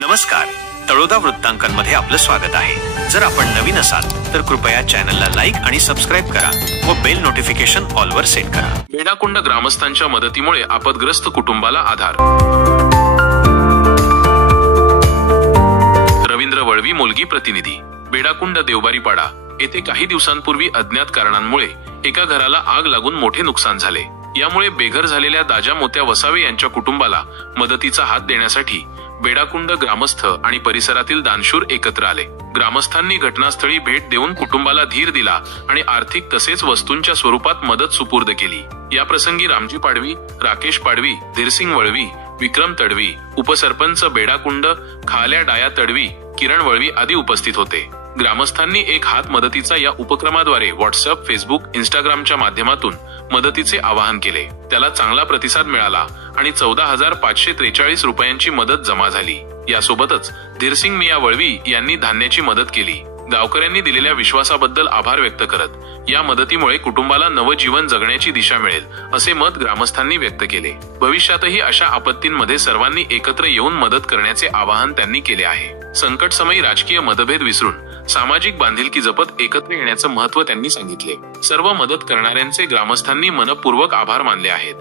नमस्कार, तळोदा वृत्तांकनमध्ये आपलं स्वागत आहे। जर आपण नवीन असाल तर कृपया चॅनलला लाईक आणि सबस्क्राइब करा व बेल नोटिफिकेशन ऑल वर सेट करा। बेडाकुंड ग्रामस्थांच्या मदतीमुळे आपदग्रस्त कुटुंबाला आधार। रवींद्र वळवी, मुलगी प्रतिनिधी, बेडाकुंड देवबारीपाडा येथे काही दिवसांपूर्वी अज्ञात कारणांमुळे एका घराला आग लागून मोठे नुकसान झाले। यामुळे बेघर झालेल्या दाजा मोत्या वसावे यांच्या कुटुंबाला मदतीचा हात देण्यासाठी बेडाकुंड ग्रामस्थ आणि परिसरातील दानशूर एकत्र आले। ग्रामस्थांनी घटनास्थळी भेट देऊन कुटुंबाला धीर दिला आणि आर्थिक तसेच वस्तूंच्या स्वरूपात मदत सुपूर्द केली। या प्रसंगी रामजी पाडवी, राकेश पाडवी, धीरसिंग वळवी, विक्रम तडवी, उपसरपंच बेडाकुंड, खाल्या डाया तडवी, किरण वळवी आदी उपस्थित होते। ग्रामस्थांनी एक हात मदतीचा या उपक्रमाद्वारे व्हॉट्सअप, फेसबुक, इंस्टाग्रामच्या माध्यमातून मदतीचे आवाहन केले। त्याला चांगला प्रतिसाद मिळाला आणि 14,543 रुपयांची मदत जमा झाली। यासोबतच धीरसिंग मिया वळवी यांनी धान्याची मदत केली। गावकऱ्यांनी दिलेल्या विश्वासाबद्दल आभार व्यक्त करत या मदतीमुळे कुटुंबाला नवजीवन जगण्याची दिशा मिळेल असे मत ग्रामस्थांनी व्यक्त केले। भविष्यातही अशा आपत्तींमध्ये सर्वांनी एकत्र येऊन मदत करण्याचे आवाहन त्यांनी केले आहे। संकटसमयी राजकीय मतभेद विसरून सामाजिक बांधिलकी जपत एकत्र येण्याचं महत्त्व त्यांनी सांगितले। सर्व मदत करणाऱ्यांचे ग्रामस्थांनी मनपूर्वक आभार मानले आहेत।